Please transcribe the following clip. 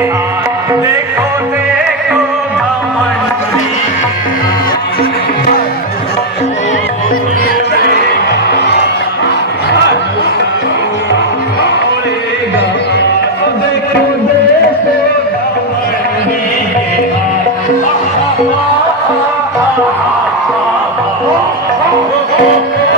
Oh, oh, oh, oh.